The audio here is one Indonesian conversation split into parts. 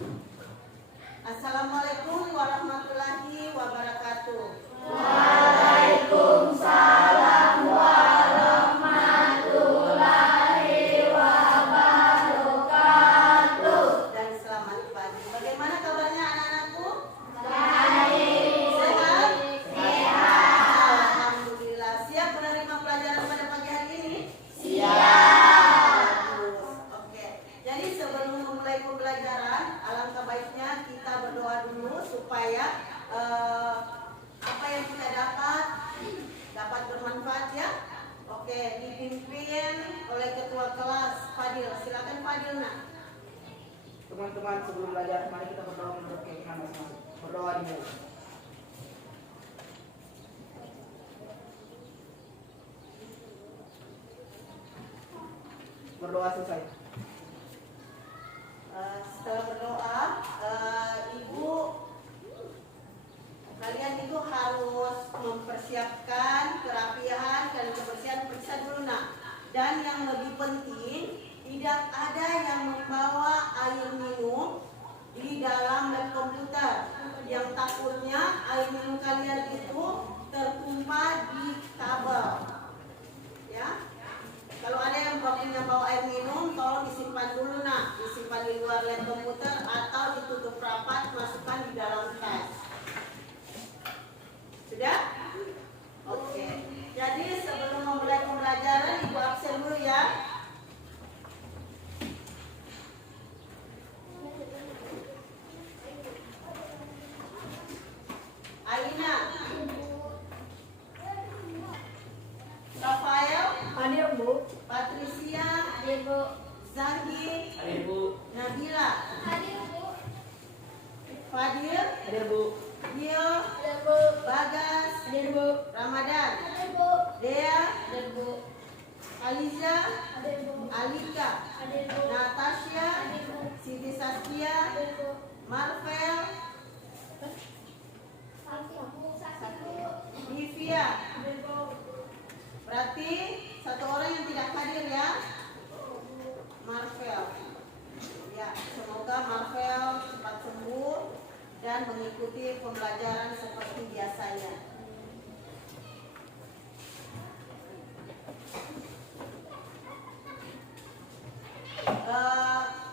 Assalamualaikum warahmatullahi wabarakatuh. Waalaikumsalam warahmatullahi wabarakatuh. Dan selamat pagi. Bagaimana kabarnya anak-anakku? Baik. Sehat? Sehat. Alhamdulillah. Siap menerima pelajaran pada pagi hari ini? Siap. Bagus. Oke. Jadi sebelum memulai pembelajaran, alangkah baiknya kita berdoa dulu supaya apa yang kita dapat bermanfaat ya. Oke, dipimpin oleh ketua kelas Fadil. Silakan Fadil nak. Teman-teman, sebelum belajar, mari kita berdoa menurut keyakinan masing-masing. Berdoa dimulai. Berdoa selesai. Setelah berdoa, ibu, kalian itu harus mempersiapkan kerapian dan kebersihan. Periksa dulu nak. Dan yang lebih penting, tidak ada yang membawa air minum di dalam lab komputer. Yang takutnya air minum kalian itu tertumpah di kabel. Ya. Kalau ada yang bawa air minum, tolong disimpan dulu nak, disimpan di luar lab komputer atau ditutup rapat, masukkan di dalam tas. Sudah? Oke. Jadi sebelum memulai pembelajaran, ibu absen dulu ya. Aina, Rafael, Hadir, Bu. Patricia, Hadir, Bu. Zahid, Hadir, Bu. Nabila, Hadir, Bu. Fadil, Hadir, Bu. Dio, Hadir, Bu. Bagas, Hadir, Bu. Ramadan, Hadir, Bu. Dea, Hadir, Bu. Aliza, Hadir, Bu. Alika, Hadir, Bu. Natasha, Hadir, Bu. Siti Saskia, Hadir, Bu. Marvel, Satu. Livia. Hadir, Bu. Berarti satu orang yang tidak hadir ya, Marvel. Ya, semoga Marvel cepat sembuh dan mengikuti pembelajaran seperti biasanya.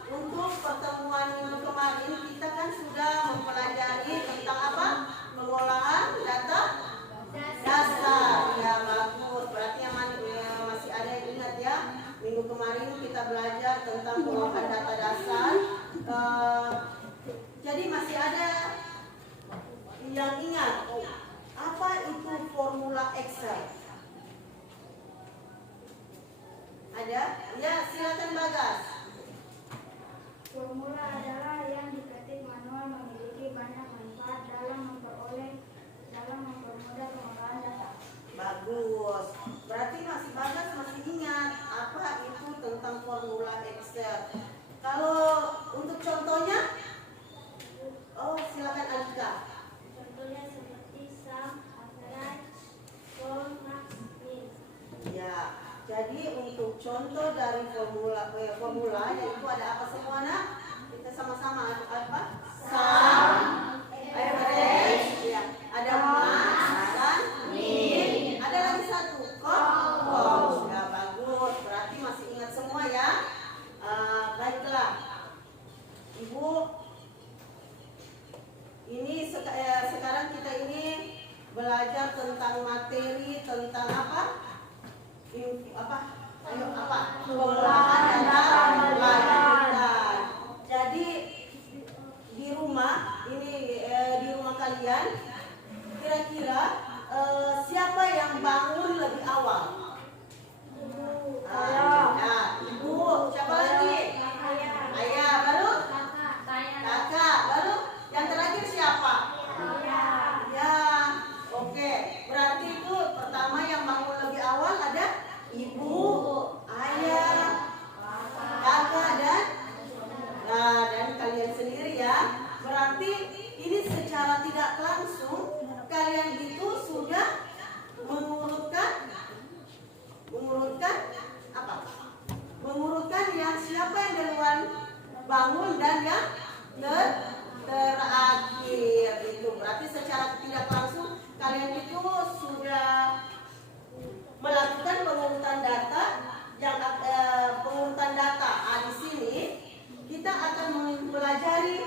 Untuk pertemuan minggu kemarin kita kan sudah mempelajari tentang apa? Pengolahan data dasar. Ya bagus. Berarti yang masih ada yang ingat ya. Minggu kemarin kita belajar tentang pengolahan data dasar. Jadi masih ada yang ingat apa itu formula Excel? Ada? Ya silakan Bagas. Formula adalah yang diketik manual memiliki banyak manfaat dalam mempermudah pengolahan data. Bagus. Berarti Bagas masih ingat apa itu tentang formula Excel. Kalau untuk contohnya, silakan Alika. Contohnya seperti sum, average, form, max, min. Ya. Jadi untuk contoh dari formula yaitu ada apa semua nak? Kita sama-sama apa? Sum, average, ya. Ada max dan min. Ada lagi satu, cost. Ya bagus. Berarti masih ingat semua ya. Baiklah, Ibu. Ini sekarang kita ini belajar tentang materi tentang apa? Pengolahan data lanjutan. Jadi di rumah kalian kira-kira siapa yang bangun lebih awal? Ibu. Siapa lagi? Ayah. Baru kakak. Baru yang terakhir siapa? Ya. Oke. Berarti itu pertama yang bangun lebih awal ada ibu, ayah, kakak dan kalian sendiri ya. Berarti ini secara tidak langsung kalian itu sudah mengurutkan apa? Mengurutkan yang siapa yang duluan bangun dan yang terakhir itu. Berarti secara tidak langsung kalian itu sudah melakukan pengurutan data yang pengurutan data. Di sini kita akan mempelajari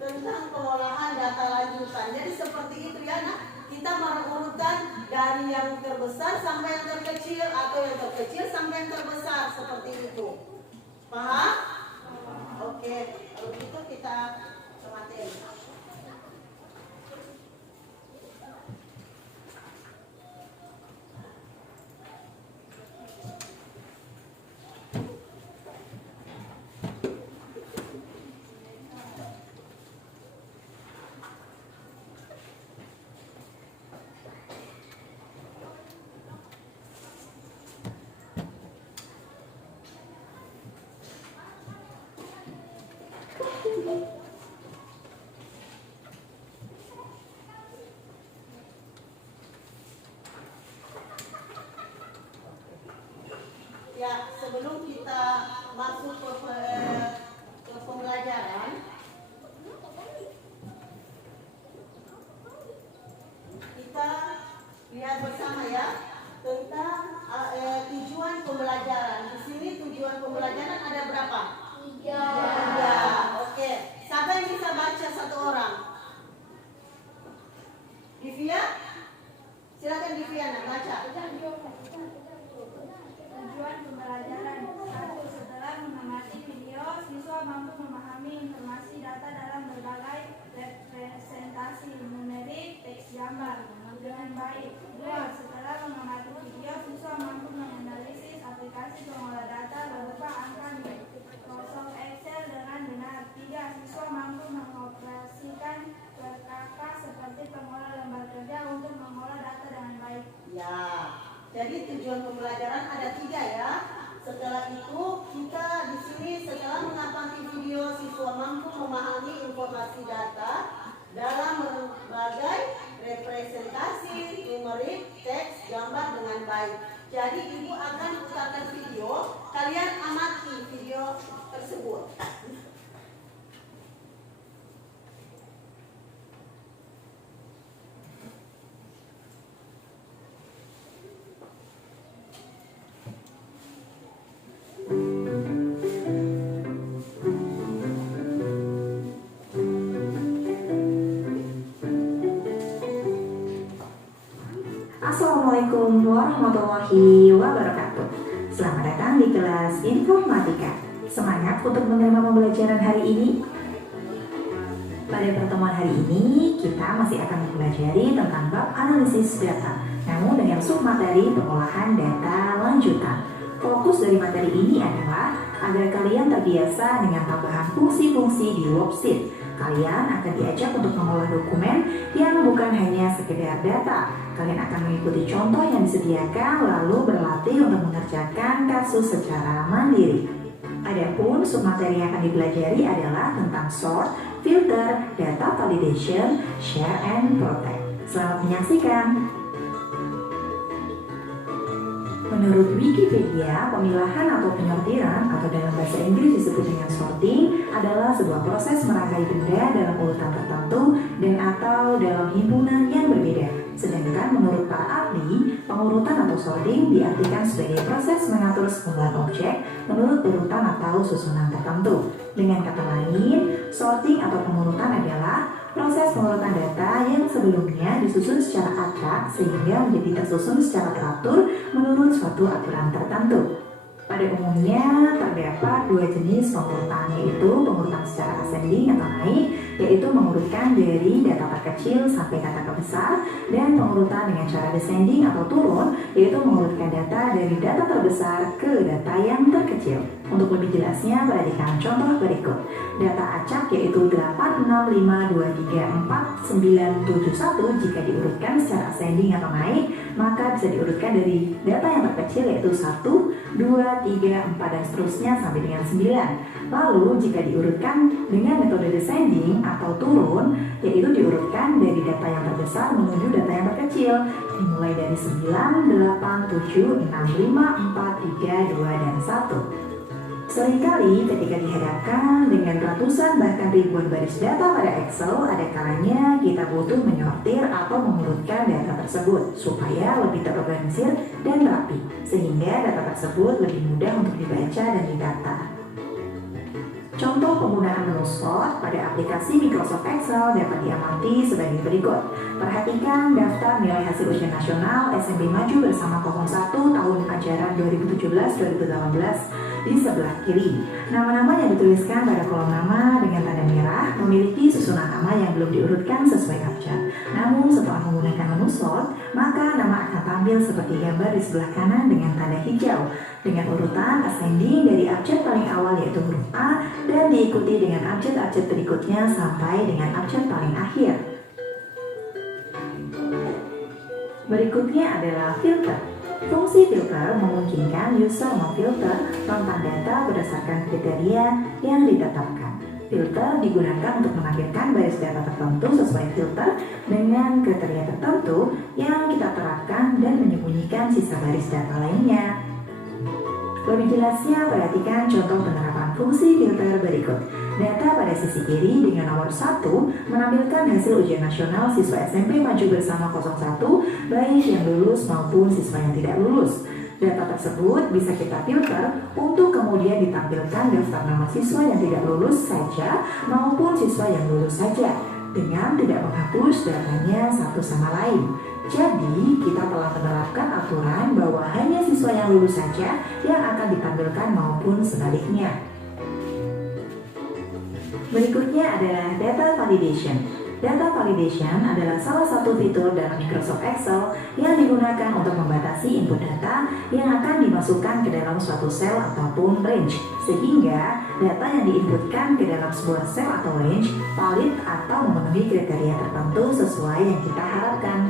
tentang pengolahan data lanjutan. Jadi seperti itu ya, nah, kita mengurutkan dari yang terbesar sampai yang terkecil atau yang terkecil sampai yang terbesar seperti itu. Paham? Oke, kalau gitu kita ke materi. Ya, sebelum kita masuk ke pembelajaran, kita lihat bersama ya tentang tujuan pembelajaran. Di sini tujuan pembelajaran ada berapa? 3. Oke. Siapa yang bisa baca satu orang? Divya? Silakan Divya, baca. Tujuan pembelajaran 1. Setelah mengamati video, siswa mampu memahami informasi data dalam berbagai representasi numerik, teks, gambar dengan baik. 2. Setelah mengamati video, siswa mampu menganalisis aplikasi pengolah data berupa angka di Microsoft Excel dengan benar. 3. Siswa mampu mengoperasikan perkara seperti pengolah lembar kerja untuk mengolah data dengan baik. Ya. Jadi tujuan pembelajaran ada 3 ya. Setelah itu kita di sini setelah mengamati video, siswa mampu memahami informasi data dalam berbagai representasi numerik, teks, gambar dengan baik. Jadi ibu akan putarkan video, kalian amati video tersebut. Assalamualaikum warahmatullahi wabarakatuh. Selamat datang di kelas Informatika. Semangat untuk menerima pembelajaran hari ini. Pada pertemuan hari ini, kita masih akan mempelajari tentang bab analisis data, namun dengan submateri pengolahan data lanjutan. Fokus dari materi ini adalah agar kalian terbiasa dengan tambahan fungsi-fungsi di worksheet. Kalian akan diajak untuk mengolah dokumen yang bukan hanya sekedar data. Kalian akan mengikuti contoh yang disediakan lalu berlatih untuk mengerjakan kasus secara mandiri. Adapun submateri yang akan dipelajari adalah tentang sort, filter, data validation, share, and protect. Selamat menyaksikan. Menurut Wikipedia, pemilahan atau penyortiran atau dalam bahasa Inggris disebut dengan sorting adalah sebuah proses merangkai benda dalam urutan tertentu dan atau dalam himpunan yang berbeda. Sedangkan menurut para ahli, pengurutan atau sorting diartikan sebagai proses mengatur sekumpulan objek menurut urutan atau susunan tertentu. Dengan kata lain, sorting atau pengurutan adalah proses pengurutan data yang sebelumnya disusun secara acak sehingga menjadi tersusun secara teratur menurut suatu aturan tertentu. Pada umumnya terdapat 2 jenis pengurutan, yaitu pengurutan secara ascending atau naik, yaitu mengurutkan dari data terkecil sampai data terbesar, dan pengurutan dengan cara descending atau turun, yaitu mengurutkan data dari data terbesar ke data yang terkecil. Untuk lebih jelasnya, perhatikan contoh berikut. Data acak yaitu 865234971 jika diurutkan secara ascending atau naik, maka bisa diurutkan dari data yang terkecil yaitu 1, 2, 3, 4 dan seterusnya sampai dengan 9. Lalu jika diurutkan dengan metode descending atau turun, yaitu diurutkan dari data yang terbesar menuju data yang terkecil, dimulai dari 9, 8, 7, 6, 5, 4, 3, 2, dan 1. Seringkali ketika dihadapkan dengan ratusan bahkan ribuan baris data pada Excel, ada kalanya kita butuh menyortir atau mengurutkan data tersebut supaya lebih terorganisir dan rapi, sehingga data tersebut lebih mudah untuk dibaca dan didata. Contoh penggunaan menu sort pada aplikasi Microsoft Excel dapat diamati sebagai berikut. Perhatikan daftar nilai hasil ujian nasional SMP Maju Bersama 01 tahun ajaran 2017-2018 di sebelah kiri. Nama-nama yang dituliskan pada kolom nama dengan tanda merah memiliki susunan nama yang belum diurutkan sesuai abjad. Namun setelah menggunakan menu sort, maka nama akan tampil seperti gambar di sebelah kanan dengan tanda hijau, dengan urutan ascending dari abjad paling awal yaitu huruf A dan diikuti dengan abjad-abjad berikutnya sampai dengan abjad paling akhir. Berikutnya adalah filter. Fungsi filter memungkinkan user memfilter tentang data berdasarkan kriteria yang ditetapkan. Filter digunakan untuk menampilkan baris data tertentu sesuai filter dengan kriteria tertentu yang kita terapkan dan menyembunyikan sisa baris data lainnya. Lebih jelasnya, perhatikan contoh penerapan fungsi filter berikut. Data pada sisi kiri dengan nomor 1 menampilkan hasil ujian nasional siswa SMP Maju Bersama 01, baik yang lulus maupun siswa yang tidak lulus. Data tersebut bisa kita filter untuk kemudian ditampilkan daftar nama siswa yang tidak lulus saja maupun siswa yang lulus saja, dengan tidak menghapus datanya satu sama lain. Jadi, kita telah menerapkan aturan bahwa hanya siswa yang lulus saja yang akan ditampilkan maupun sebaliknya. Berikutnya adalah data validation. Data validation adalah salah satu fitur dalam Microsoft Excel yang digunakan untuk membatasi input data yang akan dimasukkan ke dalam suatu sel ataupun range, sehingga data yang diinputkan ke dalam sebuah sel atau range valid atau memenuhi kriteria tertentu sesuai yang kita harapkan.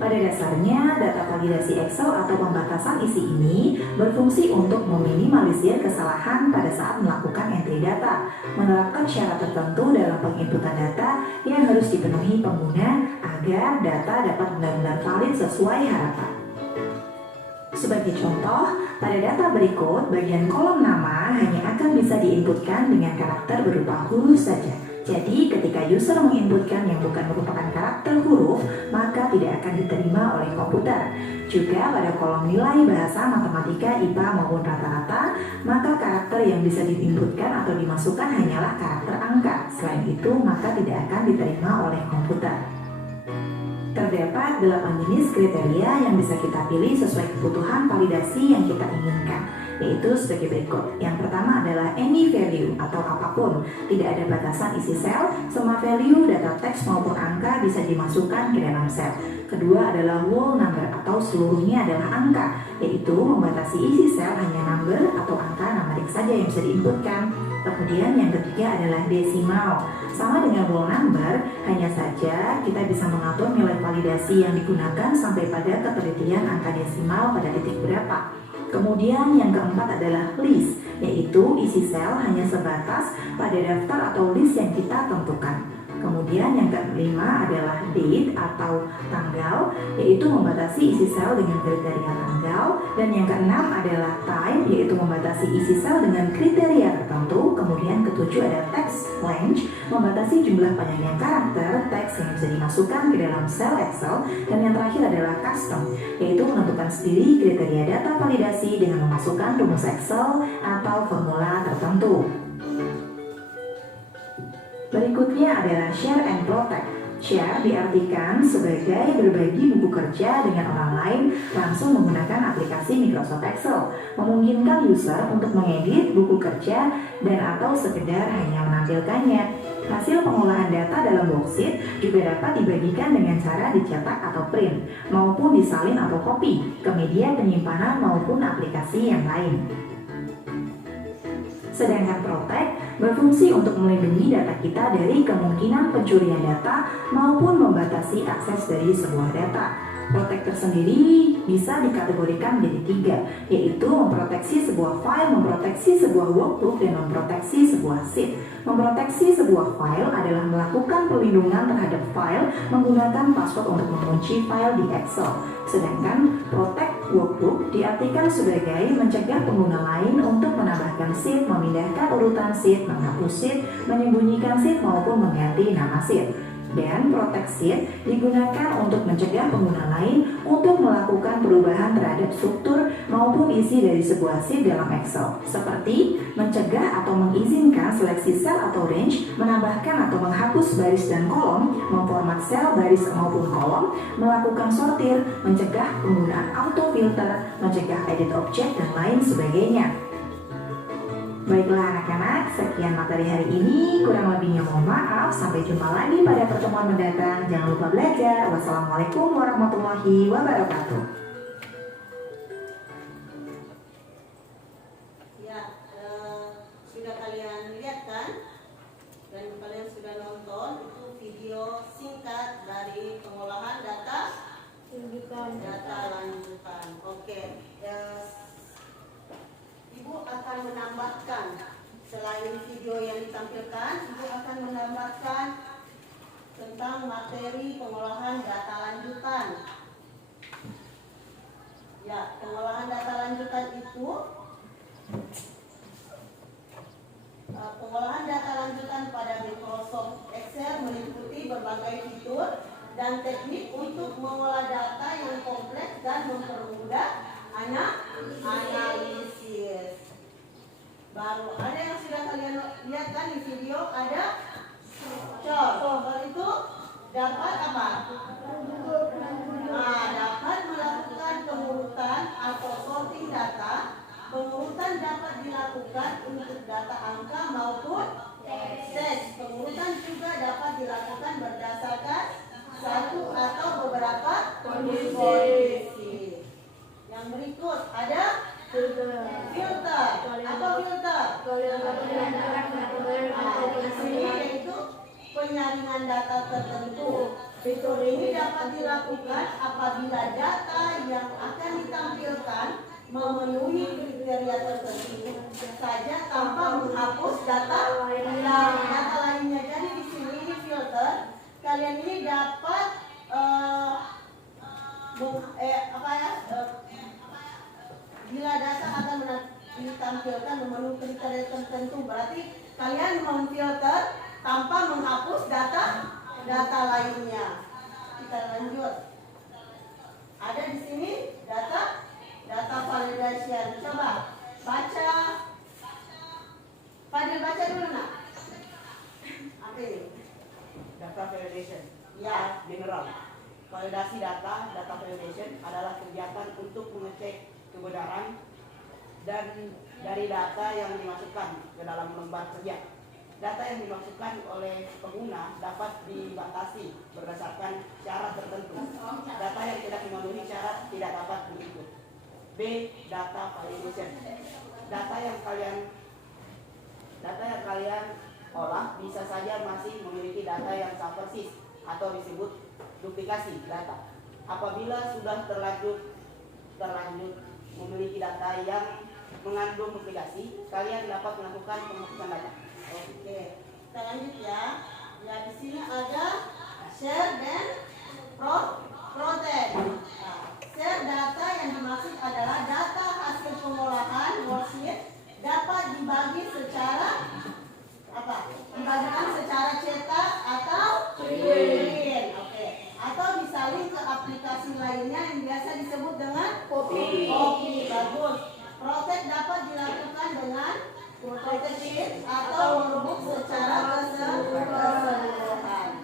Pada dasarnya, data validasi Excel atau pembatasan isi ini berfungsi untuk meminimalisir kesalahan pada saat melakukan entry data, menerapkan syarat tertentu dalam penginputan data yang harus dipenuhi pengguna agar data dapat benar-benar valid sesuai harapan. Sebagai contoh, pada data berikut, bagian kolom nama hanya akan bisa diinputkan dengan karakter berupa huruf saja. Jadi, ketika user menginputkan yang bukan merupakan karakter huruf, maka tidak akan diterima oleh komputer. Juga pada kolom nilai bahasa, matematika, IPA maupun rata-rata, maka karakter yang bisa diinputkan atau dimasukkan hanyalah karakter angka. Selain itu, maka tidak akan diterima oleh komputer. Terdapat 8 jenis kriteria yang bisa kita pilih sesuai kebutuhan validasi yang kita inginkan, yaitu sebagai berikut. Yang pertama adalah any value atau apapun, tidak ada batasan isi sel, semua value, data teks maupun angka bisa dimasukkan ke dalam sel. Kedua adalah whole number atau seluruhnya adalah angka, yaitu membatasi isi sel hanya number atau angka numerik saja yang bisa diinputkan. Kemudian yang ketiga adalah desimal. Sama dengan whole number, hanya saja kita bisa mengatur nilai validasi yang digunakan sampai pada ketelitian angka desimal pada titik berapa. Kemudian yang keempat adalah list, yaitu isi sel hanya sebatas pada daftar atau list yang kita tentukan. Kemudian yang kelima adalah date atau tanggal, yaitu membatasi isi sel dengan kriteria tanggal. Dan yang keenam adalah time, yaitu membatasi isi sel dengan kriteria tertentu. Kemudian ketujuh ada text length, membatasi jumlah panjangnya karakter teks yang bisa dimasukkan ke dalam sel Excel. Dan yang terakhir adalah custom, yaitu menentukan sendiri kriteria data validasi dengan memasukkan rumus Excel atau formula tertentu. Berikutnya adalah share and protect. Share diartikan sebagai berbagi buku kerja dengan orang lain langsung menggunakan aplikasi Microsoft Excel, memungkinkan user untuk mengedit buku kerja dan atau sekedar hanya menampilkannya. Hasil pengolahan data dalam worksheet juga dapat dibagikan dengan cara dicetak atau print, maupun disalin atau copy ke media penyimpanan maupun aplikasi yang lain. Sedangkan protect berfungsi untuk melindungi data kita dari kemungkinan pencurian data maupun membatasi akses dari sebuah data. Protect tersendiri bisa dikategorikan menjadi 3, yaitu memproteksi sebuah file, memproteksi sebuah workbook, dan memproteksi sebuah sheet. Memproteksi sebuah file adalah melakukan perlindungan terhadap file menggunakan password untuk mengunci file di Excel. Sedangkan protect workbook diartikan sebagai mencegah pengguna lain untuk menambahkan sheet, memindahkan urutan sheet, menghapus sheet, menyembunyikan sheet, maupun mengganti nama sheet. Dan protect sheet digunakan untuk mencegah pengguna lain untuk melakukan perubahan terhadap struktur maupun isi dari sebuah sheet dalam Excel, seperti mencegah atau mengizinkan seleksi sel atau range, menambahkan atau menghapus baris dan kolom, memformat sel, baris maupun kolom, melakukan sortir, mencegah penggunaan auto filter, mencegah edit objek, dan lain sebagainya. Baiklah anak-anak, sekian materi hari ini. Kurang lebihnya mohon maaf. Sampai jumpa lagi pada pertemuan mendatang. Jangan lupa belajar. Wassalamualaikum warahmatullahi wabarakatuh. Ya, sudah kalian lihat kan? Dan kalian sudah nonton itu video singkat dari pengolahan data lanjutan. Oke. Ibu akan menambahkan, selain video yang ditampilkan, Ibu akan menambahkan tentang materi pengolahan data lanjutan. Ya, pengolahan data lanjutan itu pengolahan data lanjutan pada Microsoft Excel meliputi berbagai fitur dan teknik untuk mengolah data yang kompleks dan mempermudah analisis. Baru ada yang sudah kalian lihat kan di video, ada chart itu dapat apa? Nah, dapat melakukan pengurutan atau sorting data. Pengurutan dapat dilakukan untuk data angka maupun teks. Pengurutan juga dapat dilakukan berdasarkan satu atau beberapa kondisi. Yang berikut ada filter. Apa filter? Di sini yaitu penyaringan data tertentu. Fitur ini dapat dilakukan apabila data yang akan ditampilkan memenuhi kriteria tertentu saja tanpa menghapus data lainnya. Jadi di sini ini filter. Kalian ini dapat bila data akan ditampilkan memenuhi kriteria tertentu, berarti kalian memfilter tanpa menghapus data lainnya. Kita lanjut. Ada di sini data validation. Coba baca. Fadil baca dulu nak. Apa ini? Data validation. Ya, General. Validasi data validation adalah kegiatan untuk mengecek kebenaran dan dari data yang dimasukkan ke dalam lembar kerja. Data yang dimasukkan oleh pengguna dapat dibatasi berdasarkan syarat tertentu. Data yang tidak memenuhi syarat tidak dapat diikut. B. Data validation. Data yang kalian olah bisa saja masih memiliki data yang subversif atau disebut duplikasi data. Apabila sudah terlanjur memiliki data yang mengandung duplikasi, kalian dapat melakukan penghapusan data. Oke, kita lanjut ya. Ya, di sini ada share dan protect. Nah, share data yang dimaksud adalah data hasil pengolahan worksheet dapat dibagi secara dibagikan secara cetak atau print. Oke. Atau disalin ke aplikasi lainnya yang biasa disebut dengan copy. Bagus. Protect dapat dilakukan dengan protect sheet atau workbook secara keseluruhan.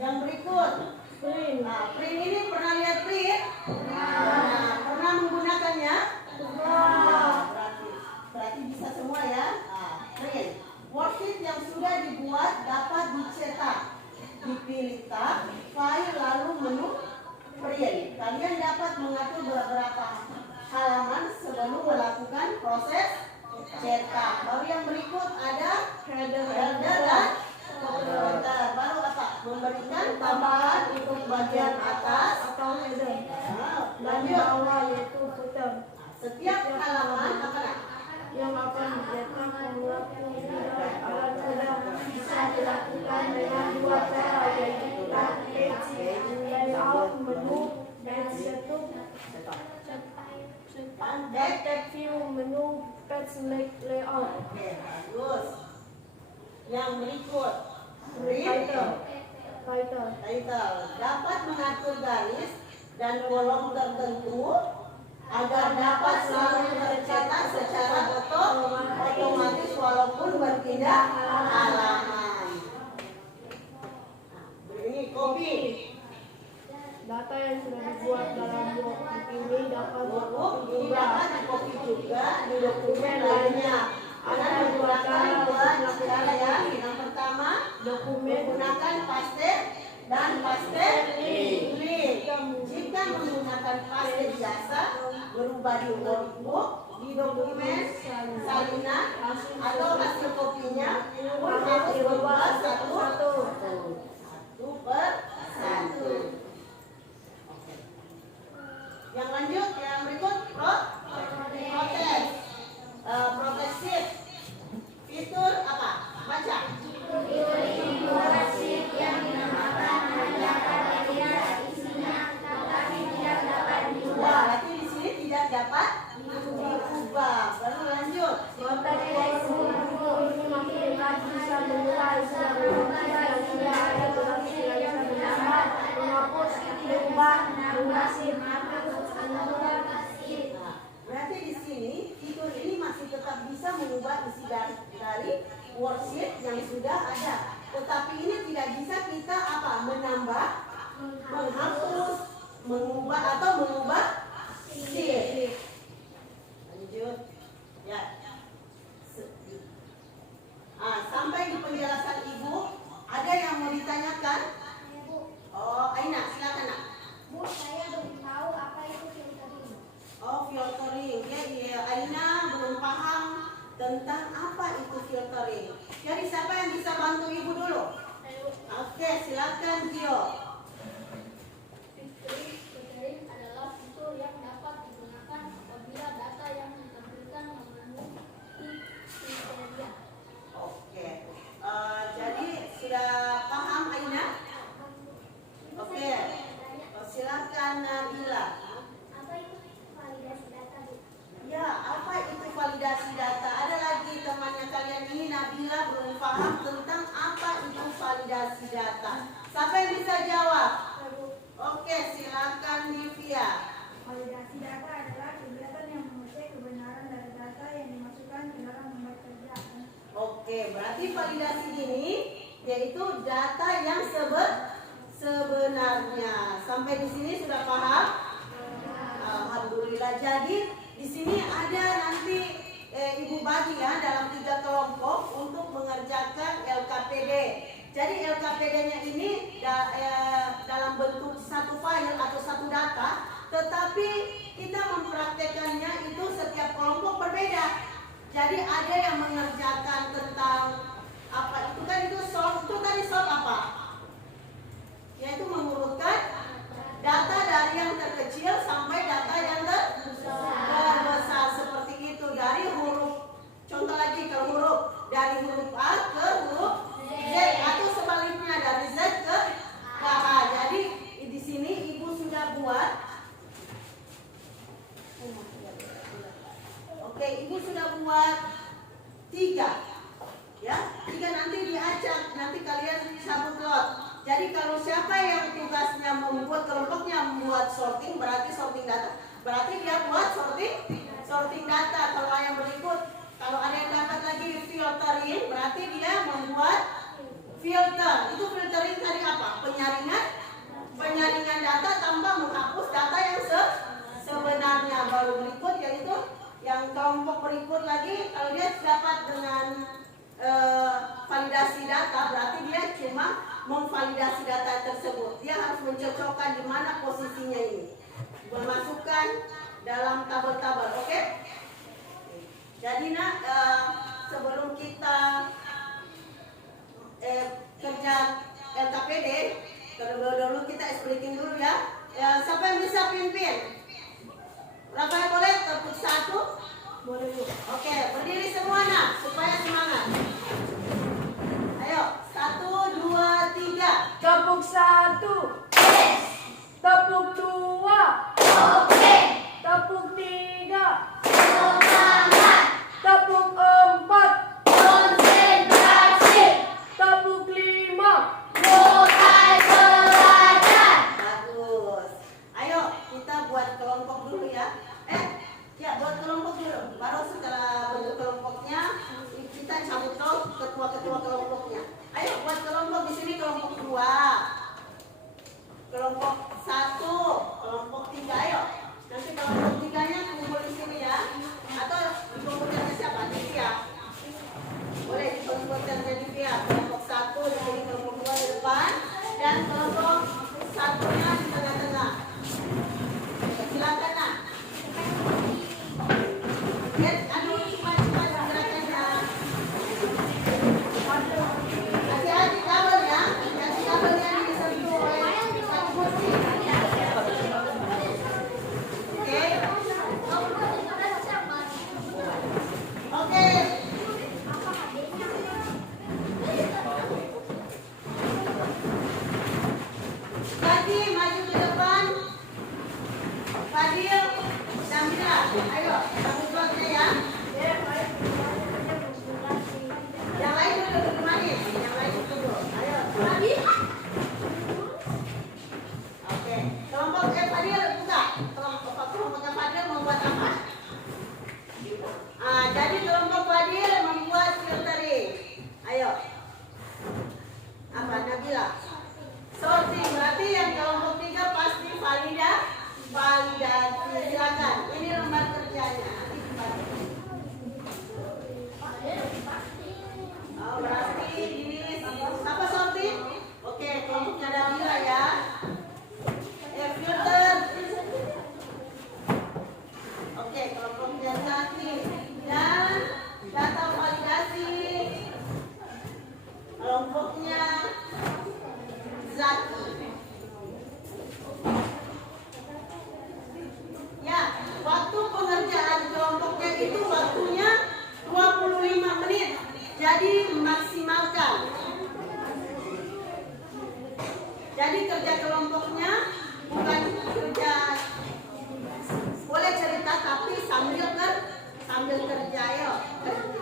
Yang berikut, print. Nah, print ini pernah lihat print? Nah, pernah menggunakannya? Berarti bisa semua ya. Nah, print. Worksheet yang sudah dibuat dapat dicetak, dipilih tab, file lalu menu print. Kalian dapat mengatur beberapa halaman sebelum melakukan proses cetak. Baru yang berikut ada header dan footer. Baru apa? memberikan tambahan untuk bagian atas atau header Nah, dan lanjut. bawah yaitu footer Setiap halaman apa nak? yang akan dicetak pelaku di dalam alat mudah bisa dilakukan dengan dua cara yaitu page layout menu dan setup Tab view menu page layout Oke, bagus. Yang berikut, title title dapat mengatur garis dan kolom tertentu agar dapat selalu tercetak secara otomatis walaupun berpindah halaman. Nah, ini copy. data yang sudah dibuat dalam workbook ini dapat Workbook dikopi ini juga dapat dikopi juga di dokumen lainnya. Ada menggunakan dua cara ya. Yang pertama menggunakan paste dan paste link. Jika menggunakan paste biasa berubah di workbook, di dokumen salinan atau hasil kopinya pun harus berubah satu per satu. Yang lanjut, yang berikut protes. Protes sheet. Fitur apa? Baca. Wah, berarti di sini tidak dapat diubah. Baru lanjut. Protes ini maksudnya bisa menilai secara tidak yang sudah ada tetapi tidak bisa menambah, menghapus, mengubah, mengasih, Nah, berarti di sini fitur ini masih tetap bisa mengubah isi dari worksheet yang sudah ada. Tetapi ini tidak bisa kita apa? Menambah, menghapus, mengubah atau mengubah sheet. Lanjut. Ya. Sampai di penjelasan Ibu, ada yang mau ditanyakan? Oh, Aina, silakan nak. Bu, saya belum tahu apa itu filtering. Oh, filtering. Ya, Aina belum paham tentang apa itu filtering. Jadi siapa yang bisa bantu Ibu dulu? Oke, silakan Gio. Filtering adalah fitur yang dapat digunakan apabila data yang ditampilkan memenuhi kriteria. Oke. Jadi sudah paham Aina? Oke. Silakan Nabila. Apa itu validasi data, Bu? Ya, apa itu validasi data? Ada lagi temannya kalian ini Nabila belum paham tentang apa itu validasi data. Siapa yang bisa jawab? Oke, silakan Livia. Validasi data adalah kegiatan yang mengecek kebenaran dari data yang dimasukkan ke dalam lembar kerja. Oke, berarti validasi ini yaitu data yang sebenarnya. Sampai di sini sudah paham? Alhamdulillah. Jadi di sini ada nanti Ibu bagi ya dalam 3 kelompok untuk mengerjakan LKPD. Jadi LKPD-nya ini dalam bentuk satu file atau satu data, tetapi kita mempraktekannya itu setiap kelompok berbeda. Jadi ada yang mengerjakan tentang apa itu kan itu solve itu tadi solve apa? Yaitu mengurutkan data dari yang terkecil sampai data yang terbesar seperti itu dari huruf. Contoh lagi kalau huruf dari huruf A ke huruf Z atau sebaliknya dari Z ke H. Jadi di sini Ibu sudah buat. Oke, Ibu sudah buat 3. Ya, 3 nanti diacak, nanti kalian cabut lot. Jadi kalau siapa yang tugasnya membuat kelompoknya membuat sorting, berarti sorting data, berarti dia buat sorting data. Kalau yang berikut, kalau ada yang dapat lagi filtering, berarti dia membuat filter. Itu filtering tadi apa? Penyaringan data tanpa menghapus data yang sebenarnya. Baru berikut yaitu yang kelompok berikut lagi, kalau dia dapat dengan validasi data, berarti dia cuma memvalidasi data tersebut. Dia harus mencocokkan di mana posisinya ini, memasukkan dalam tabel-tabel. Oke? Jadi nak sebelum kita kerja LKPD, semua ketua kelompoknya. Ayo buat kelompok di sini, kelompok 2, kelompok 1, kelompok 3. Ayo. Nanti kelompok 3-nya kumpul di sini ya. Atau dikumpulkan siapa? Divya. Boleh dikumpulkan ke Divya. Kelompok 1 di sini, kelompok 2 di depan, dan kelompok 1-nya di tengah-tengah. Silakan nak. Aduh, cepat gerakannya. Hati-hati kabel ya. Hati kabelnya disentuh oleh satu kursi. Oke. Oke. Lagi maju ke depan. Fadil, Jamila, ayo, kamu keluarnya ya. Yang lain duduk manis, yang lain duduk. Ayo, Fadil. Oke, kelompok Fadil buka. Kelompoknya Fadil membuat apa? Jadi kelompok Fadil membuat filtering. Ayo. Apa Nabila? Sorting, berarti yang kelompok 3 pasti validasi. Silakan. Ini lembar kerjanya. Oh, berarti ini apa sorting? Oke, kelompoknya Nabila ya. Filter. Oke, kelompoknya Zaki dan data validasi. Kelompoknya Zaki. Ya, waktu pengerjaan kelompoknya itu waktunya 25 menit. Jadi maksimalkan. Jadi kerja kelompoknya bukan kerja, boleh cerita tapi sambil kerja ya.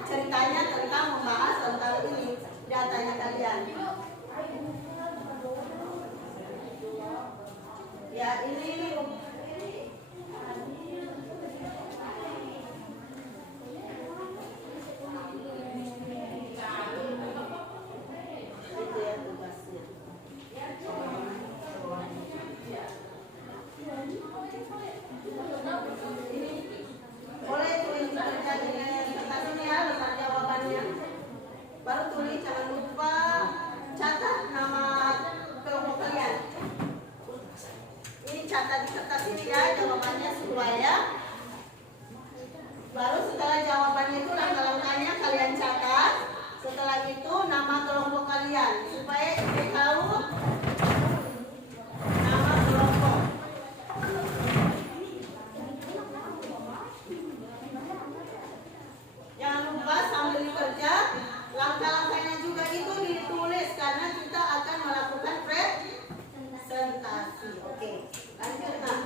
Ceritanya tentang membahas tentang ini datanya kalian. Ya ini itu ya tugasnya. Boleh tulis kerja di kertas ini ya, letak jawabannya. Baru tulis, jangan lupa catat nama kelompok kalian. Ini catat di kertas ini ya, jawabannya sesuai ya. Baru setelah jawabannya itu langkah-langkahnya kalian catat. Setelah itu nama kelompok kalian supaya kita tahu nama kelompok. Jangan lupa sambil kerja langkah-langkahnya juga itu ditulis karena kita akan melakukan presentasi. Oke, lanjut Nak.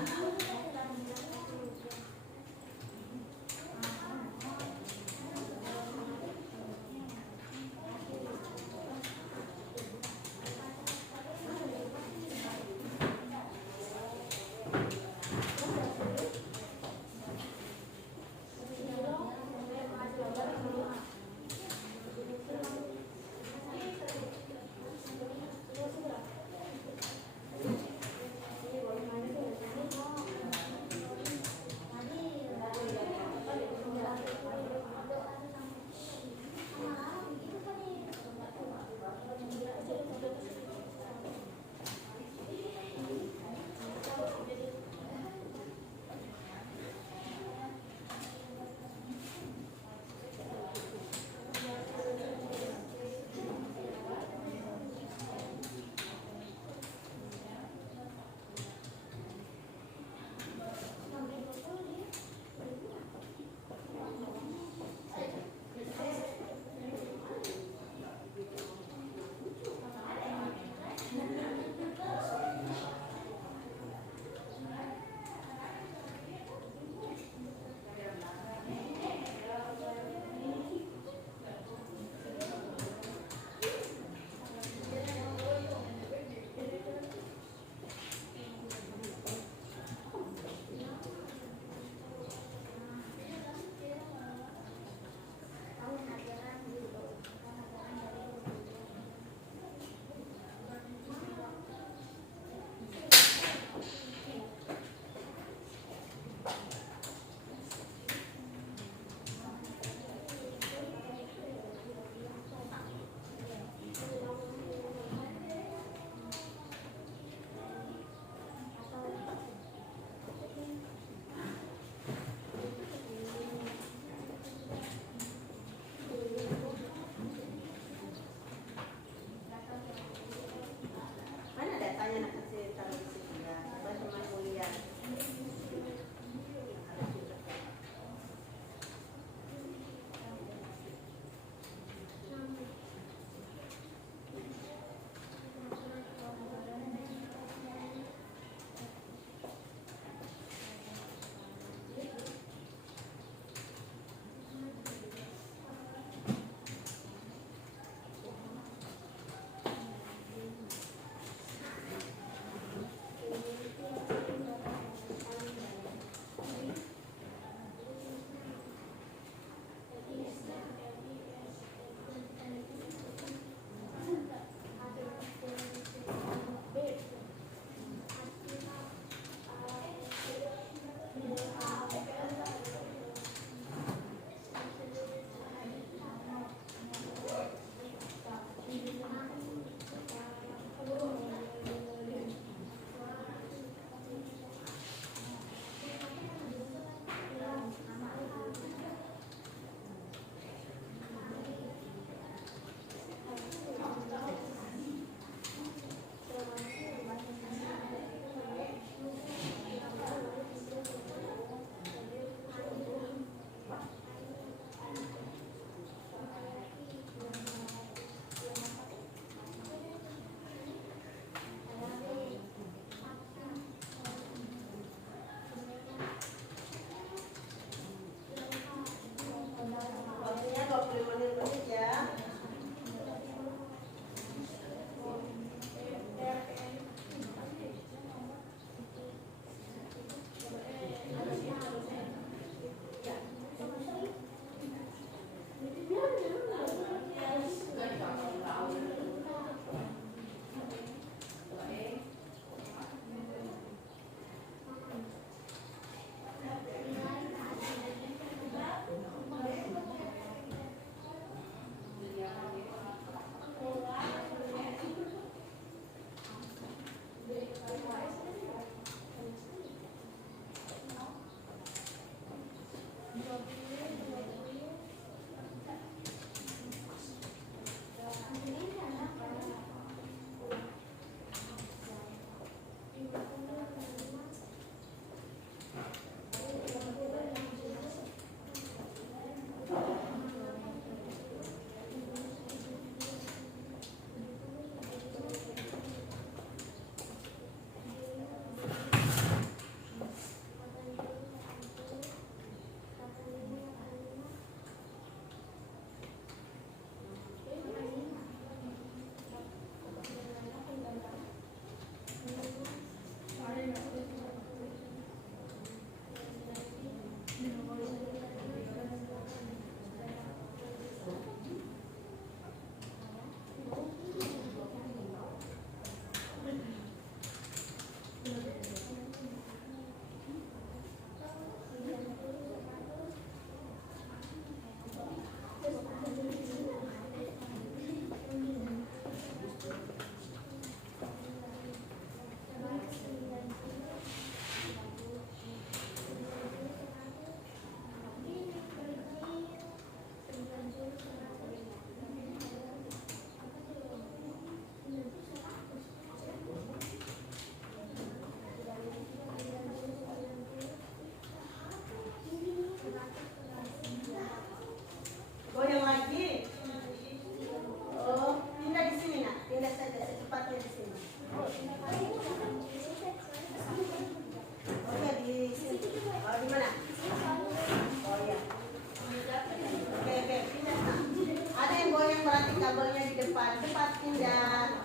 cepat pindah.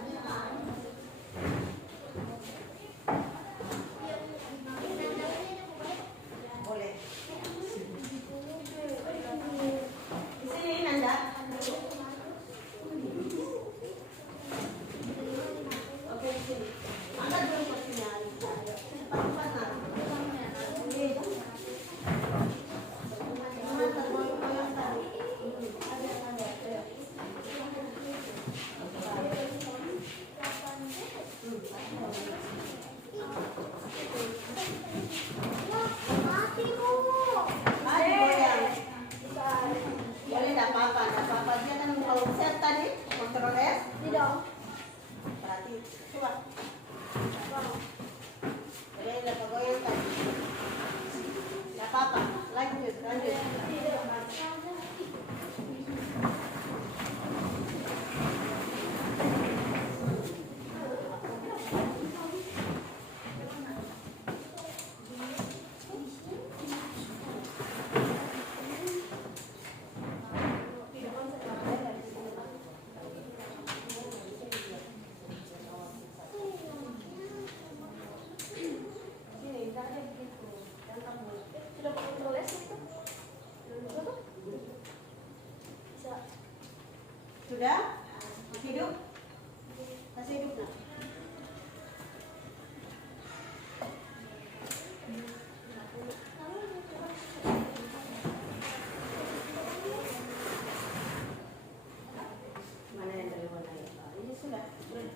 Boleh. Di sini Nanda. Oke, di sini. Angkat dulu kursinya. Cepat-cepat Nanda. Boleh, tidak apa-apa. Dia kan kalau set tadi, kontrol S. Tidak. Berarti, coba. Boleh, tidak goyang tadi. Tidak apa-apa, lanjut. Sini, caranya begitu. Dan kamu. Sudah pakai tulis itu? Bisa. Sudah? Hidup? Kasih hidup, nak. Mana yang dari mana ya? Ini sudah. Belum.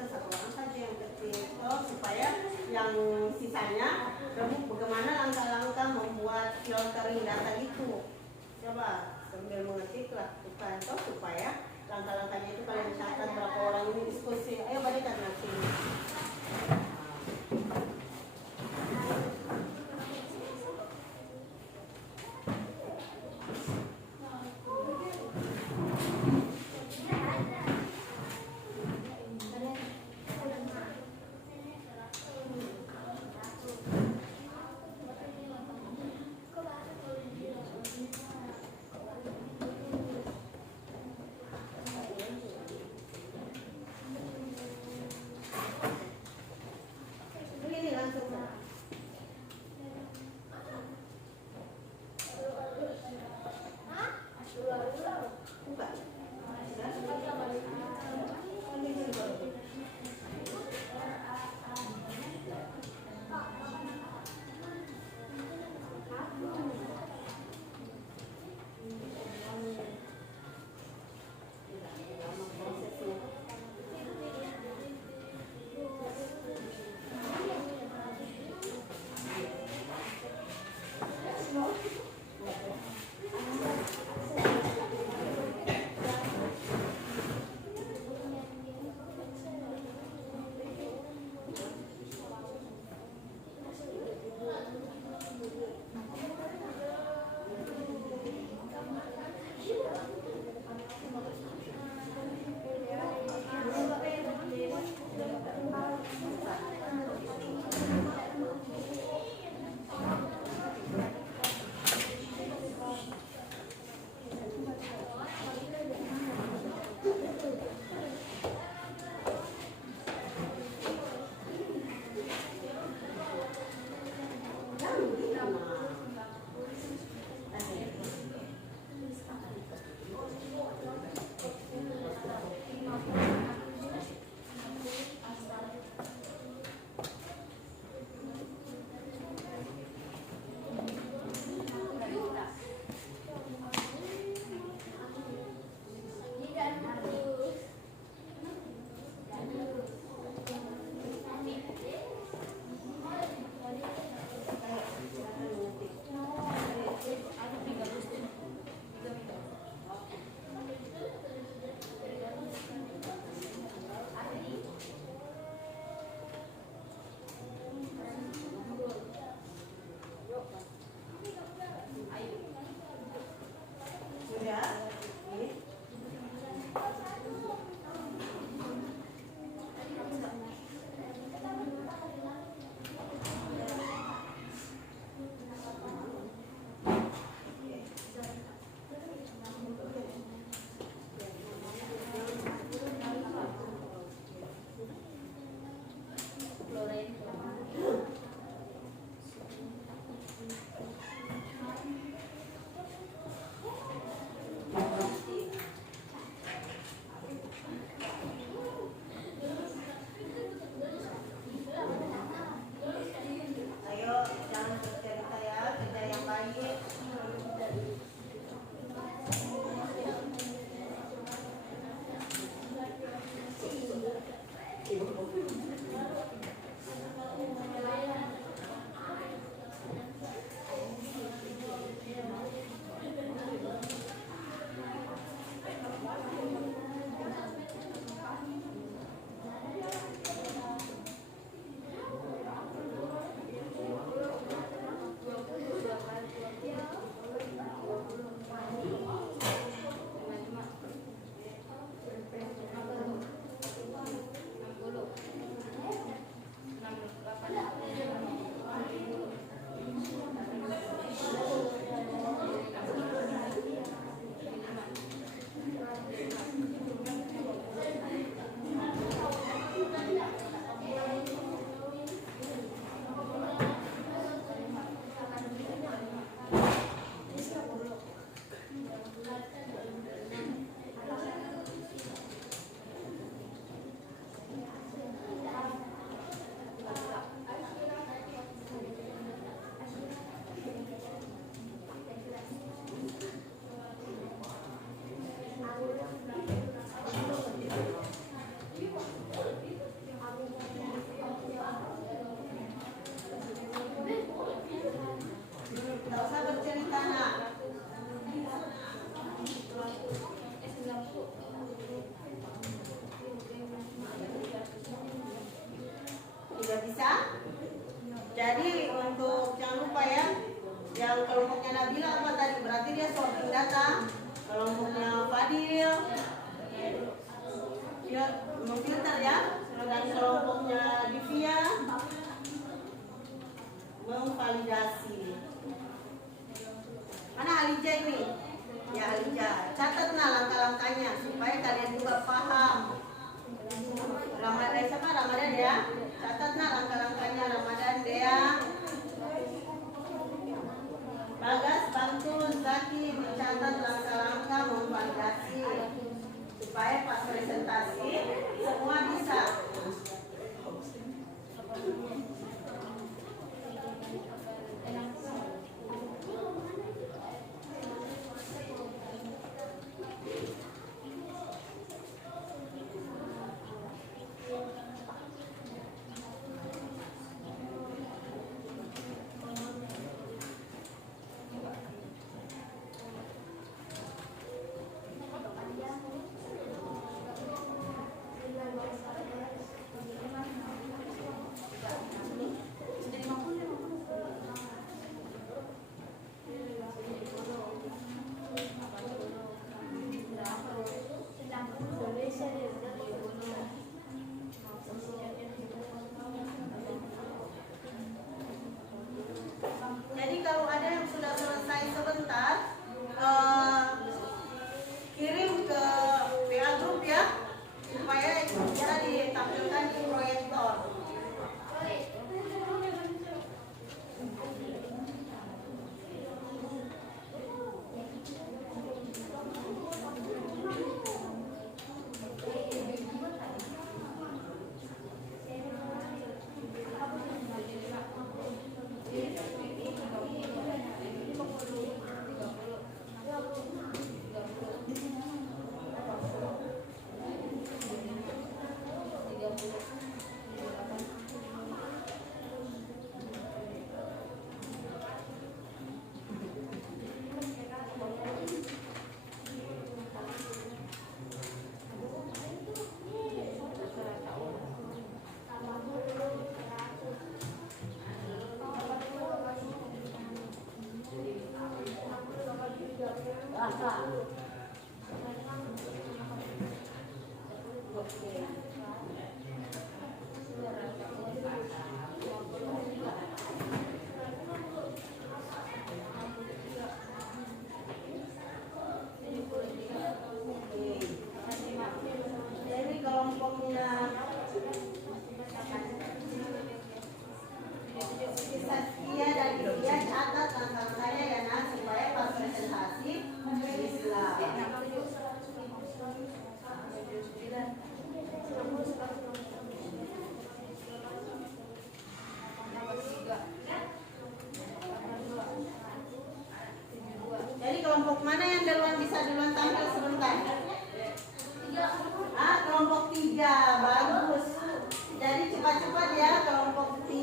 Satu orang saja yang kecil. Supaya yang sisanya kamu bagaimana langkah-langkah membuat filtering data itu. Coba sambil mengetik lakukan supaya langkah-langkahnya itu kalian catat berapa orang ini diskusi. Ayo balikan nanti. memvalidasi. Mana Alija ini? Ya Alija, catatlah langkah-langkahnya supaya kalian juga paham. Ramadan siapa? Ramadan ya. Catatlah langkah-langkahnya Ramadan Dea. Bagas, bantu Zaki mencatat langkah-langkah memvalidasi supaya pas presentasi semua bisa. Jadi kalau ada yang sudah selesai sebentar, kirim ke WA grup ya, supaya bisa ditampilkan di proyektor. Jadi kelompoknya Saskia dan dia catat langkah-langkahnya ya Nak, supaya pas presentasi bisa. Jadi kelompok mana yang bisa duluan tampil sebentar? Kelompok 3, bagus. Jadi cepat-cepat ya kelompok 3.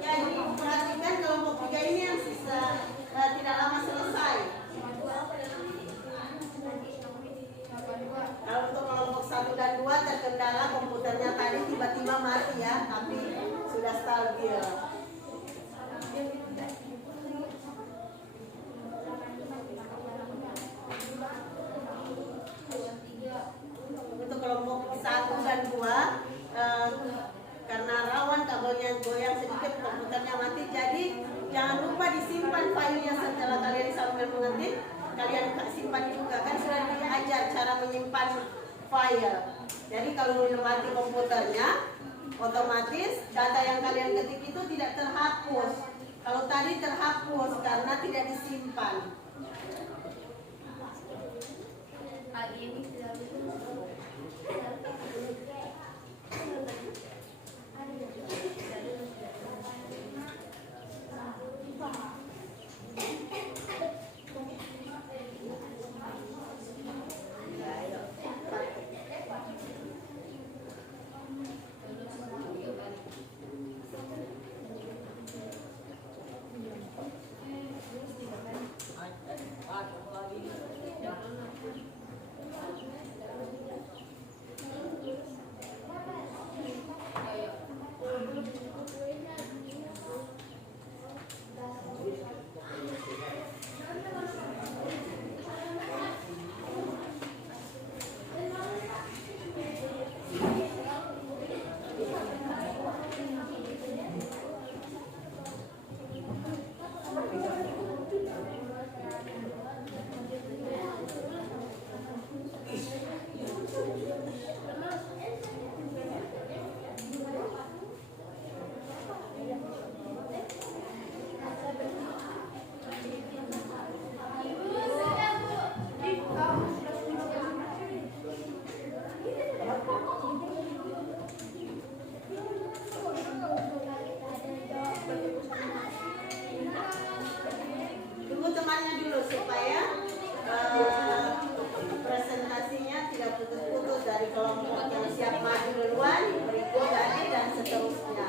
Jadi perhatikan kelompok 3 ini yang sisa tidak lama selesai. Kalau untuk kelompok 1 dan 2 terkendala komputernya tadi tiba-tiba mati ya, tapi sudah stabil. Untuk kelompok 1 dan 2 karena rawan kabelnya goyang sedikit, komputernya mati, jadi jangan lupa disimpan filenya setelah kalian sambil mengetik. Kalian simpan juga, kan sudah diajar cara menyimpan file. Jadi kalau mati komputernya, otomatis data yang kalian ketik itu tidak terhapus. Kalau tadi terhapus karena tidak disimpan. maju duluan, berikut lagi dan seterusnya.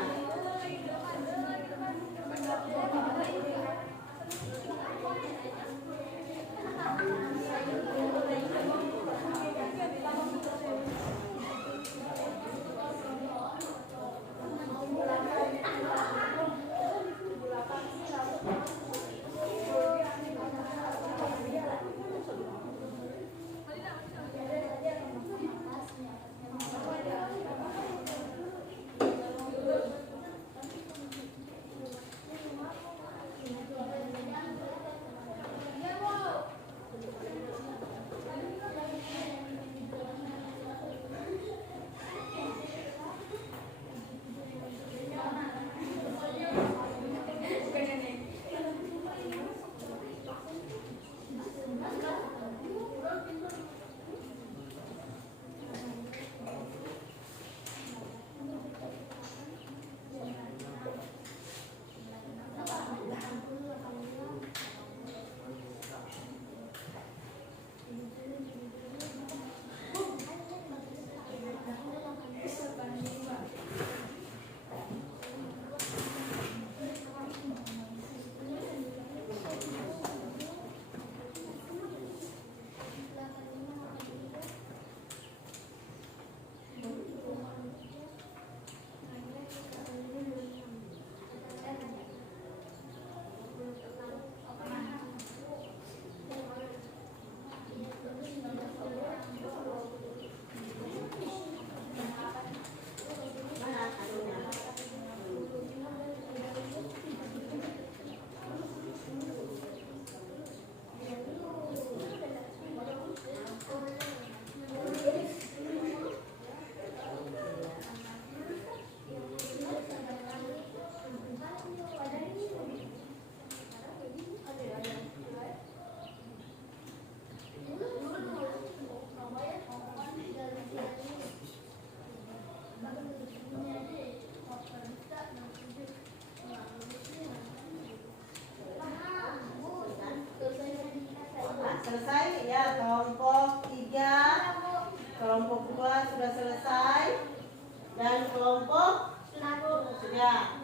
Selesai ya, kelompok 3, kelompok 2 sudah selesai, dan kelompok 1 sudah.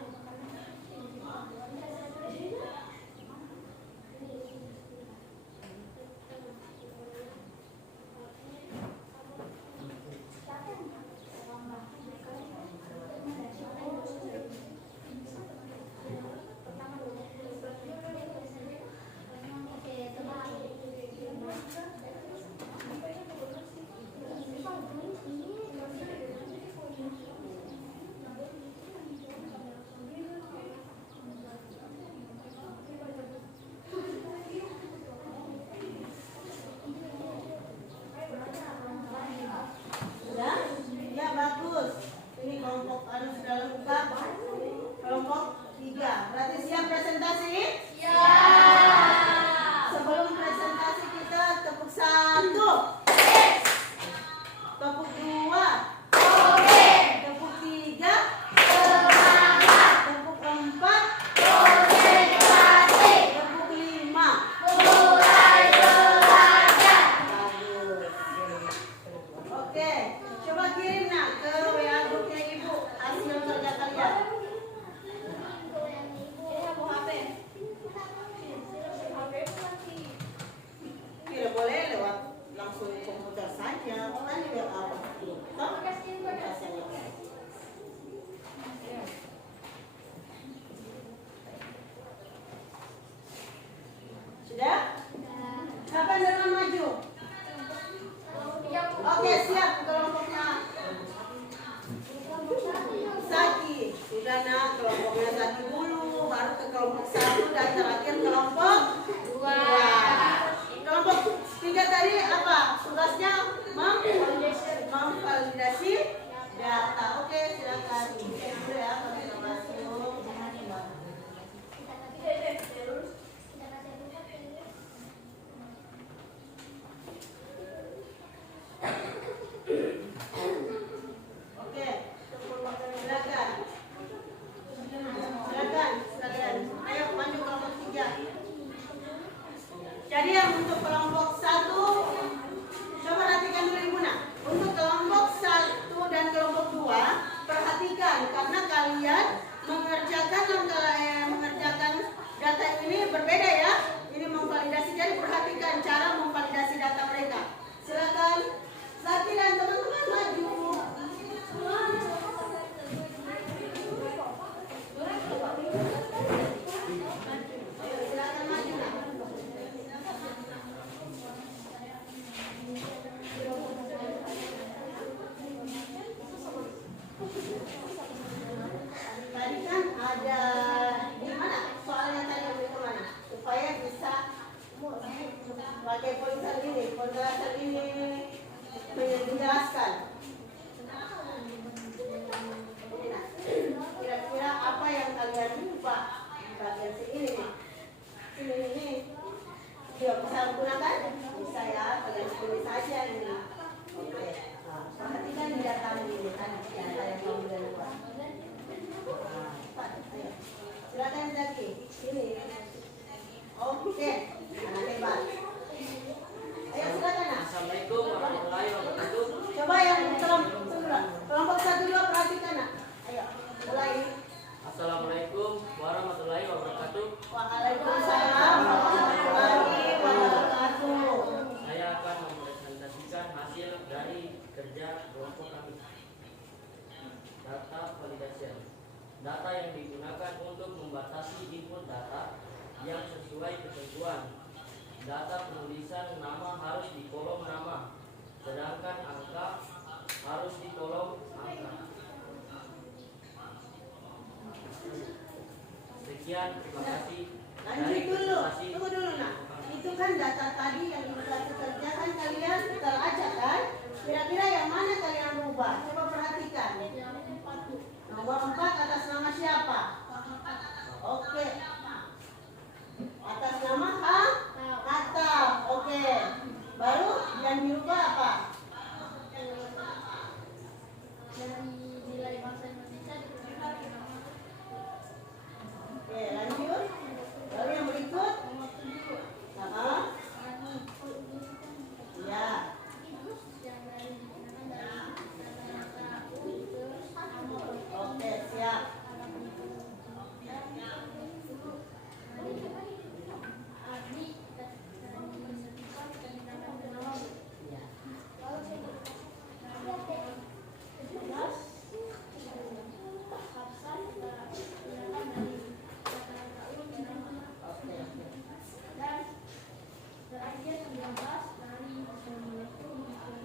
Oke, siap kelompoknya. Saki. Sudah nak, kelompoknya Saki dulu, baru ke kelompok 1 dan terakhir kelompok 2. Kelompok 3 tadi apa? Tugasnya memvalidasi data. Oke, silakan. Dulu ya, kalau masuk. Jadi yang untuk kelompok 1, coba perhatikan dulu Ibu nak. Untuk kelompok 1 dan kelompok jelaskan. Kira-kira apa yang kalian lupa di bagian sini nih? Sini. Dia bisa menggunakan? Bisa ya, kalian tulis saja ini. Oke. Nah, perhatikan di data ini kan, data yang kamu udah buat. Nah, cepat, ayo. Silakan Zaki. Sini. Oke. Anak hebat. Ayo silakan. Nah. Assalamualaikum warahmatullahi wabarakatuh. Coba yang kelompok 1 2 perhatikan nak. Ayo, mulai. Assalamualaikum warahmatullahi wabarakatuh. Waalaikumsalam warahmatullahi wabarakatuh. Saya akan mempresentasikan hasil dari kerja kelompok kami. Data validation. Data yang digunakan untuk membatasi input data yang sesuai ketentuan. Data penulisan nama harus di kolom nama, sedangkan angka harus di kolom angka. Sekian, terima kasih. Lanjut dulu, tunggu dulu nak. Itu kan data tadi yang kita kerjakan kalian terajak kan? Kira-kira yang mana kalian rubah? Coba perhatikan. Nomor 4 atas nama siapa? Oke. Atas nama Hatta. Oke. Baru yang dirubah apa? Dari nilai bahasa Indonesia digunakan nama Oke, lanjut. Lalu yang berikut? nomor 7. Ya. Yang dari digunakan dari kata-kata terus nomor Oke, siap. Adi dan sertifikat digunakan teknologi. Ya. Kapsan digunakan dari kata-kata Oke. dan terakhir 19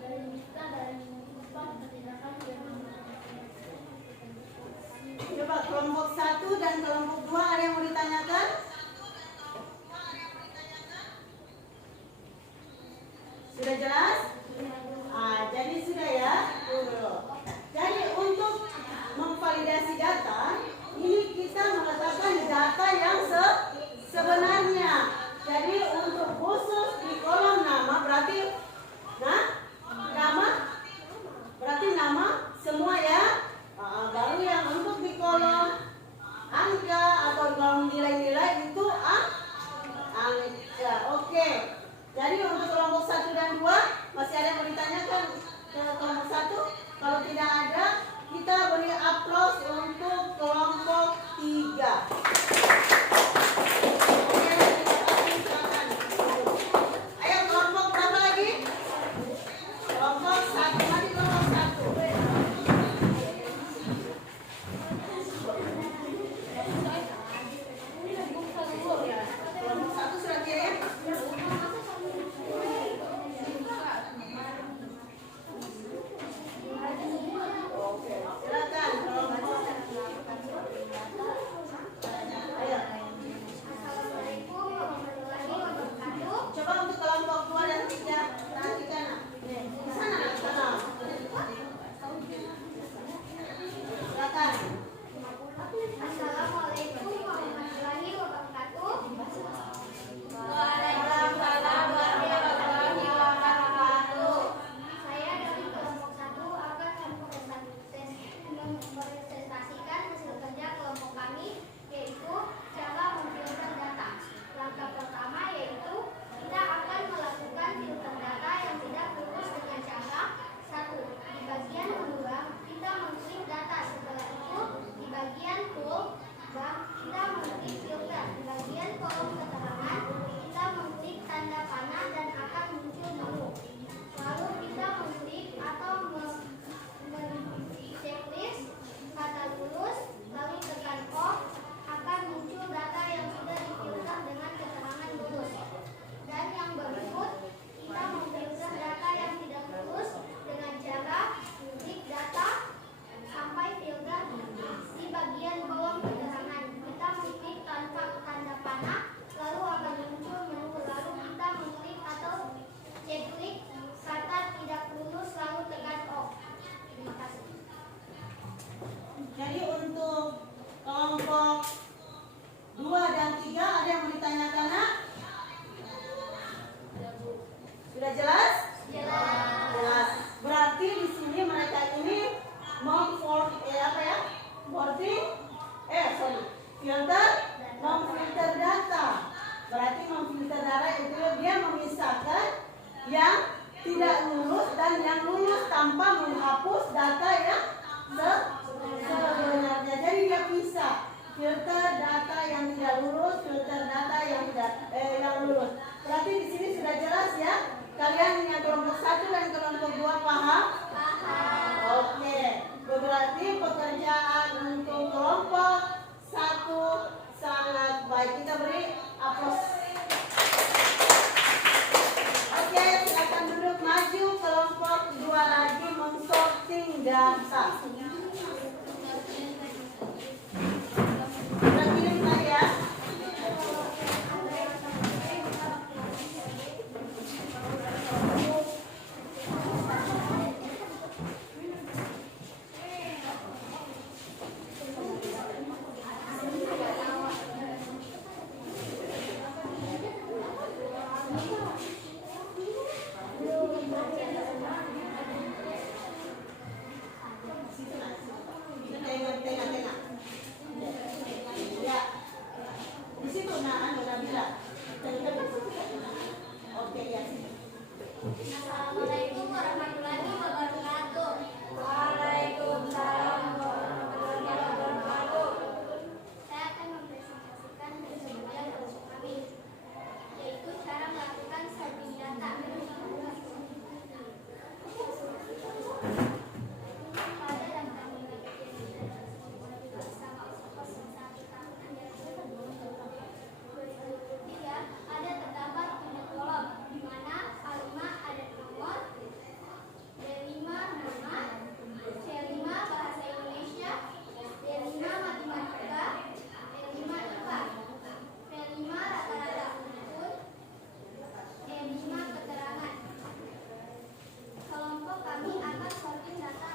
dari kita dari empat tindakan yang Coba kelompok 1 dan kelompok 2 ada yang mau ditanyakan? Sudah jelas? Jadi sudah ya. Jadi untuk memvalidasi data, ini kita mengatakan data yang sebenarnya. Jadi untuk khusus di kolom nama berarti nama semua ya. Baru yang untuk di kolom angka atau kolom nilai-nilai itu angka. Oke. Jadi untuk kelompok 1 dan 2 masih tidak lulus dan yang lulus tanpa menghapus data yang sebenarnya. Jadi dia bisa filter data yang tidak lulus, filter data yang yang lulus. Berarti di sini sudah jelas ya. Kalian yang kelompok 1 dan kelompok 2 paham? Oke. Berarti pekerjaan untuk kelompok 1 sangat baik. Kita beri aplaus. Oke, silakan duduk, maju. Kelompok 2 lagi mensorting data. Sudah kirim tadi ya? Tengah. Ya. Di situ Nabila. Oke, ya. Assalamualaikum warahmatullahi wabarakatuh. Waalaikumsalam warahmatullahi wabarakatuh. Saya akan mempresentasikan keseharian kelompok kami, yaitu cara melakukan sorting data. Pada daftar penelitian bersama 01 tahun anggaran 2023 ada terdapat 7 kolom, di mana A5 ada nomor, B5 nama, C5 bahasa Indonesia, D5 matematika, E5 IPA, P5 rata-rata unsur, E5 keterangan. Kelompok kami akan sorting data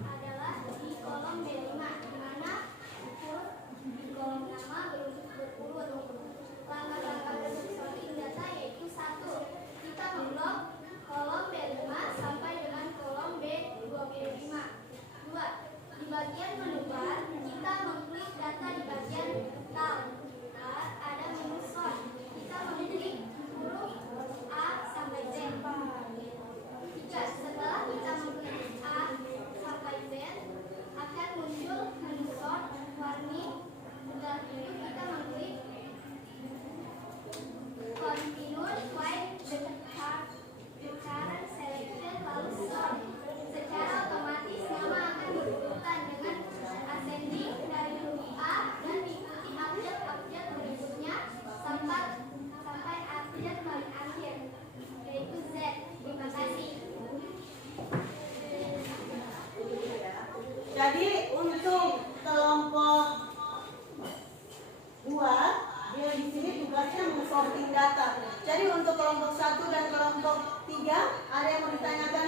adalah di kolom B5, di mana unsur di kolom nama berurut. Langkah-langkah sorting data yaitu 1. Kita memblok kolom B5 sampai dengan kolom B25. 2. Di bagian menu bar, kita mengklik data di bagian tab. Ada menu sort. Kita mengklik huruf A sampai Z. 3. Setelah kita mengklik A sampai Z, akan muncul menu sort warning. Setelah itu kita mengklik continue while the current selection lalu sort. Secara otomatis nama akan berurutan dengan ascending dari huruf A dan diikuti abjad berikutnya sampai abjad paling akhir, yaitu Z. Terima kasih. Jadi untuk kelompok 2 dia di sini tugasnya mensorting data. Jadi untuk kelompok 1 dan kelompok 3 ada yang mau ditanyakan?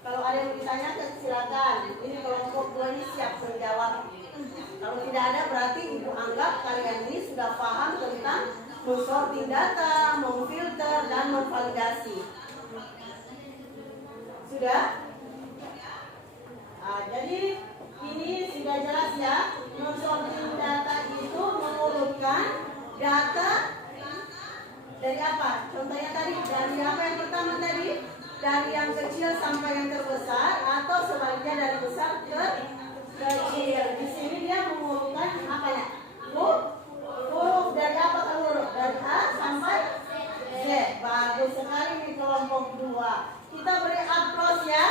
Kalau ada yang mau ditanyakan silakan. Ini kelompok 2 ini siap menjawab. Kalau tidak ada berarti ibu anggap kalian ini sudah paham tentang mensorting data, memfilter dan memvalidasi. Sudah? Jadi ini sudah jelas ya. Mensorting data itu mengurutkan data dari apa? Contohnya tadi dari apa yang pertama tadi? Dari yang kecil sampai yang terbesar atau sebaliknya dari besar ke kecil. Di sini dia mengurutkan apa ya? Huruf dari apa ke huruf? Dari A sampai Z. Bagus sekali di kelompok 2. Kita beri aplaus ya.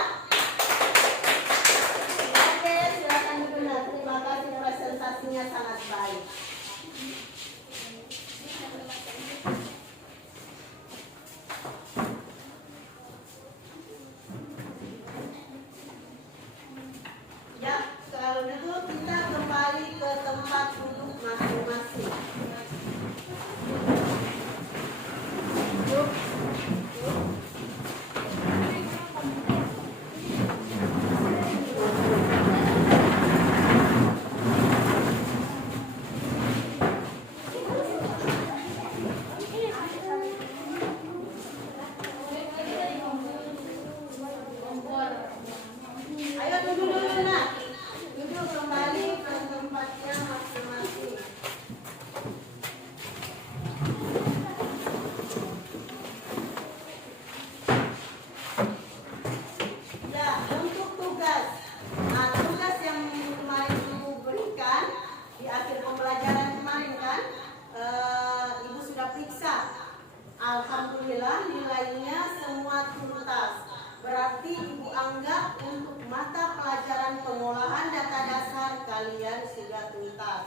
Oke, silakan duduk. Terima kasih, presentasinya sangat baik. Ya, kalau gitu kita kembali ke tempat duduk masing-masing. Yuk.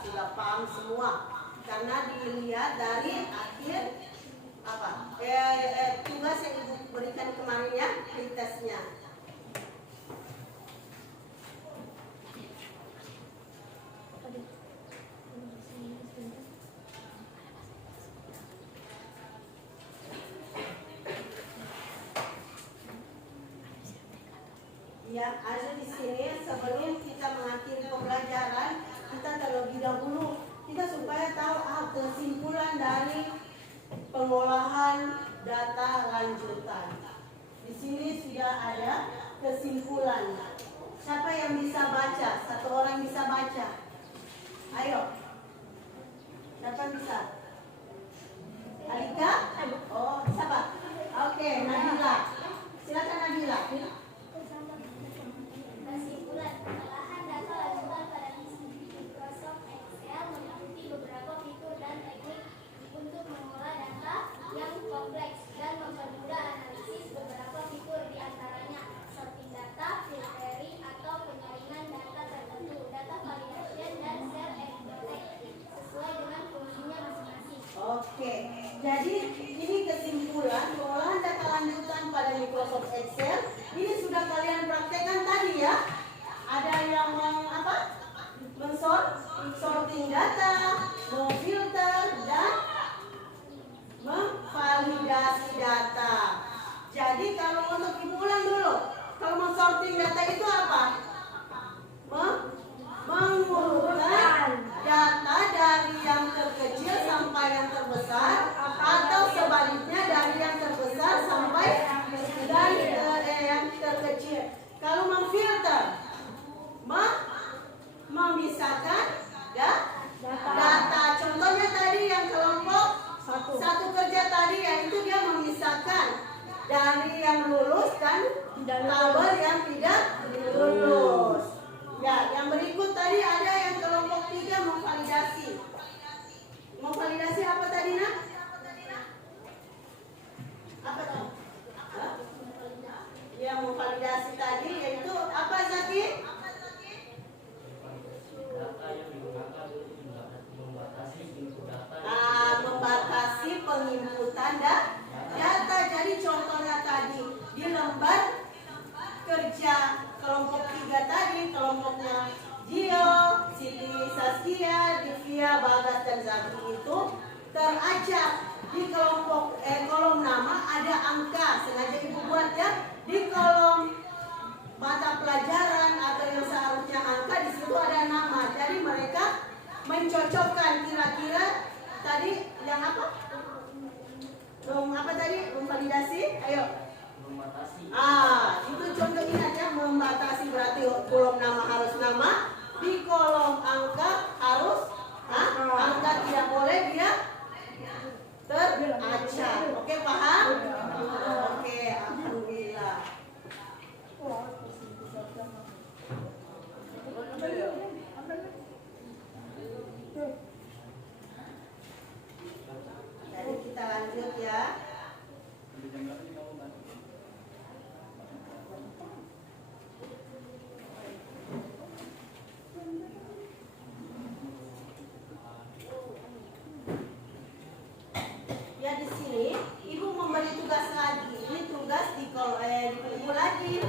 sudah paham semua karena dilihat dari akhir tugas yang Ibu berikan kemarin ya, pretestnya. Ya, ada di sini sebelum kita mengakhiri pembelajaran, kita terlebih dahulu kita supaya tahu kesimpulan dari pengolahan data lanjutan. Di sini sudah ada kesimpulan. Siapa yang bisa baca? Satu orang bisa baca. Ayo. Siapa bisa? Alika? Oh, siapa? Oke, Nabila. Silakan Nabila. Kesimpulan, pengolahan data lanjutan pada Microsoft Excel meliputi beberapa fitur dan teknik untuk mengolah data yang kompleks dan mempermudah analisis. Beberapa fitur diantaranya sorting data, filtering atau penyaringan data tertentu, data validation, dan cell and protect sesuai dengan fungsinya masing-masing. Oke, jadi ini kesimpulan pengolahan data lanjutan pada Microsoft Excel. Ini sudah kalian praktekkan tadi ya. Ada yang sorting data, memfilter dan memvalidasi data. Jadi kalau untuk Ibu ulang dulu, kalau mensorting data itu apa? Mengurutkan data dari yang terkecil sampai yang terbesar, atau sebaliknya dari yang terbesar sampai yang terkecil. Kalau memfilter, memisahkan data. Contohnya tadi yang kelompok satu kerja tadi, yaitu dia memisahkan dari yang lulus dan tabel yang tidak lulus. Ya, yang berikut tadi ada yang kelompok 3 memvalidasi. Memvalidasi apa tadi, Nak? Apa tuh? Yang memvalidasi tadi yaitu apa, Zaki? Data yang digunakan untuk membatasi input data. Membatasi penginputan data. Jadi contohnya tadi di lembar kerja kelompok 3 tadi, kelompoknya Gio, Siti, Saskia, Divya, Bagas dan Zaki itu teracak di kelompok kolom nama ada angka, sengaja Ibu buat ya, di kolom mata pelajaran atau yang seharusnya angka di situ ada nama. Jadi mereka mencocokkan kira-kira tadi yang apa? Apa tadi? Memvalidasi? Ayo. Membatasi. Itu contoh ingat ya, membatasi berarti kolom nama harus nama, di kolom angka harus angka tidak boleh dia teracak. Oke, paham? Oke, alhamdulillah. Jadi kita lanjut ya. Ya, di sini Ibu memberi tugas lagi. Ini tugas ditunggu lagi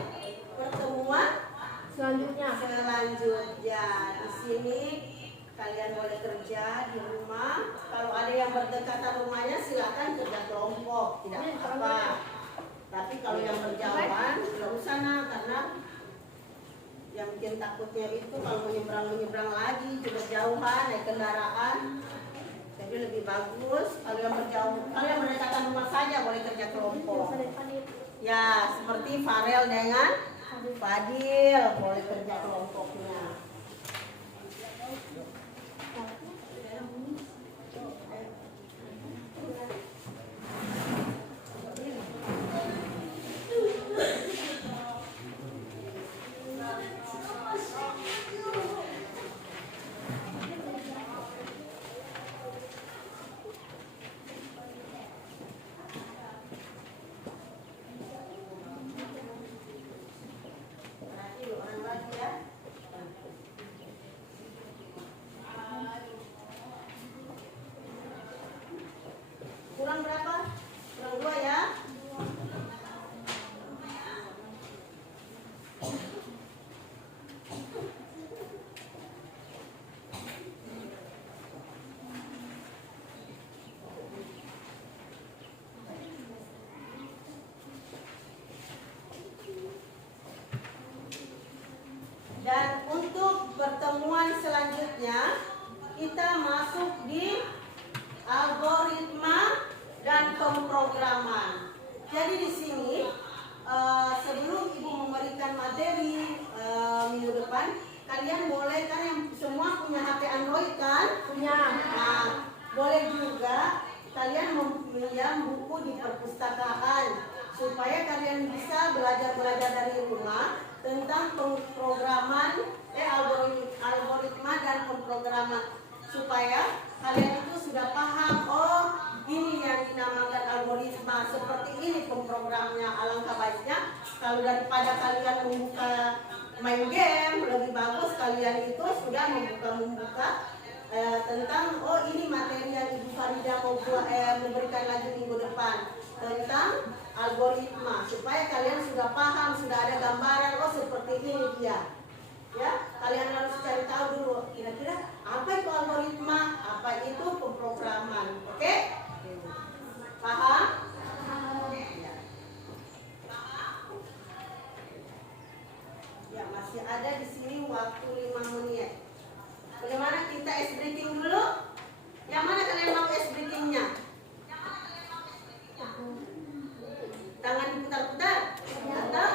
pertemuan selanjutnya. Di sini kalian boleh kerja di rumah. Kalau ada yang berdekatan rumahnya silakan kerja kelompok, tidak apa-apa. Tapi kalau yang berjauhan tidak usah, karena yang bikin takutnya itu kalau menyeberang lagi juga jauhan naik kendaraan. Jadi lebih bagus kalau yang berjauh, kalau yang berdekatan rumah saja boleh kerja kelompok. Ya, seperti Farel dengan Fadil boleh kerja kelompoknya. kalian boleh kan yang semua punya HP Android kan? Punya. Nah, boleh juga kalian meminjam buku di perpustakaan supaya kalian bisa belajar dari rumah tentang pemrograman algoritma dan pemrograman, supaya kalian itu sudah paham, oh ini yang dinamakan algoritma, seperti ini pemprogramnya. Alangkah baiknya kalau daripada kalian membuka main game, lebih bagus kalian itu sudah membuka tentang, oh ini materi yang Ibu Farida mau memberikan lagi minggu depan tentang algoritma, supaya kalian sudah paham, sudah ada gambaran, oh seperti ini dia. Ya, kalian harus cari tahu dulu kira-kira apa itu algoritma, apa itu pemrograman. Oke? Paham? Ya. Ya, masih ada di sini waktu 5 menit. Bagaimana kita ice breaking dulu? Yang mana kalian mau ice breakingnya? Tangan diputar-putar? Atau?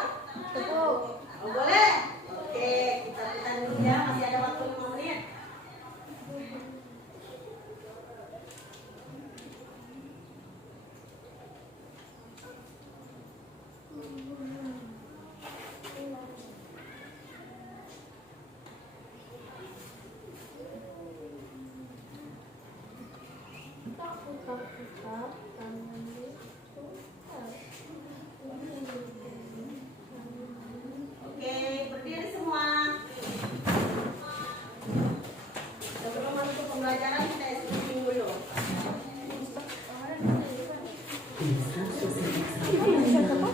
Tepuk. Oh, boleh? Oke, kita putar dulu ya. Masih ada waktu 5 menit. Oke, berdiri semua. Sebelum masuk pembelajaran kita ice breaking dulu. Desa sosial ekstrim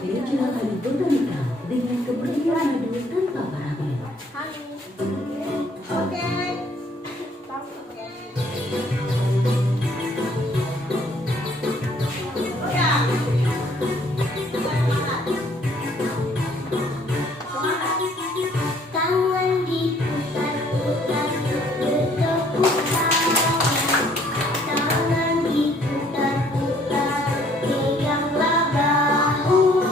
regional dari botanika dengan keberdian madu tanpa paraben. Oke. Oh ya. Semangat. Tangan diputar-putar, bertepuk tangan. Tangan diputar-putar, peganglah bahu.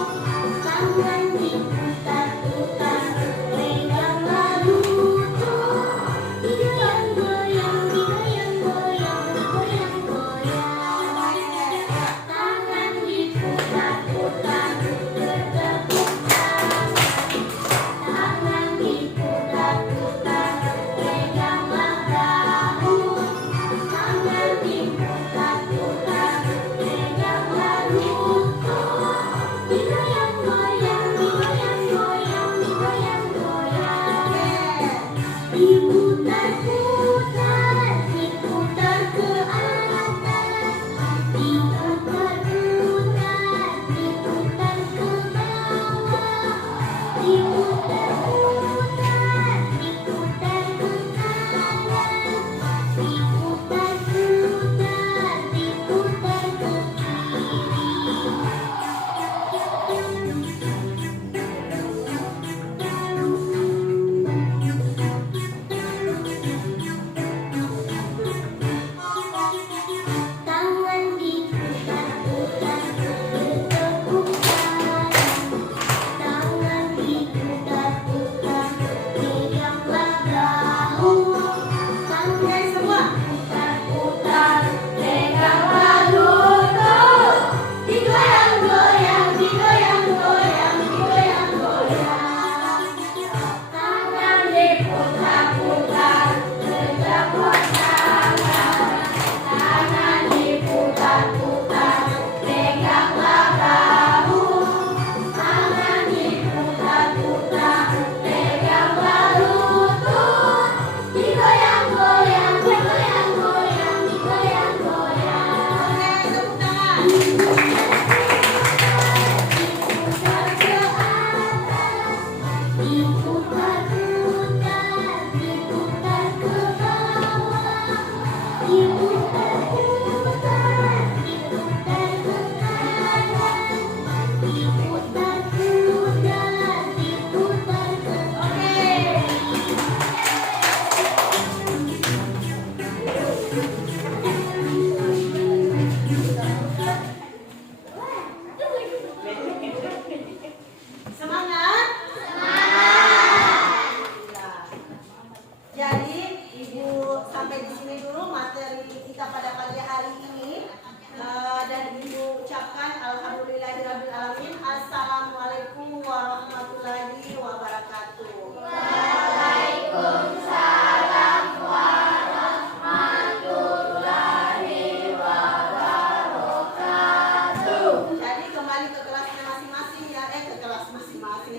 Tangan diputar-putar, peganglah lutut. Digoyang-goyang, digoyang-goyang,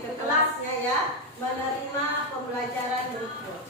ke kelasnya ya, menerima pembelajaran berikut.